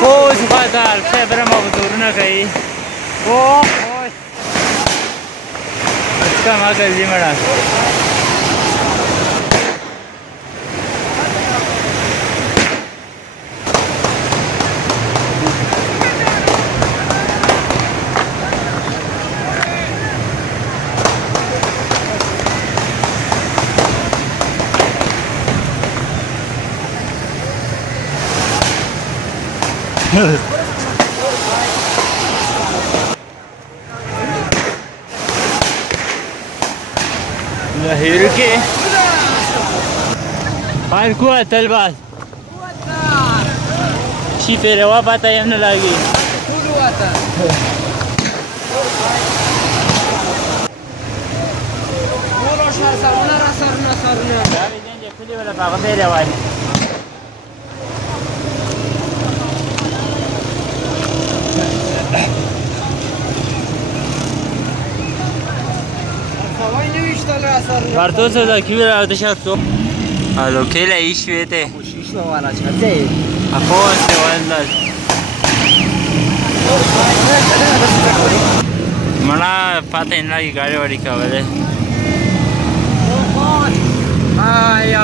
Pô, se vai dar, quebra uma motoruna aí. Pô, इसका माँ कर दी madam Yürü Hai kuat Albas și pereaua pata yamna lagi Cartoso da chiudere de șarto. Alo, che la ishi vete? Ishi wala chate. A fost wala. Mana pata in la गाडी वाडी का वले. Ai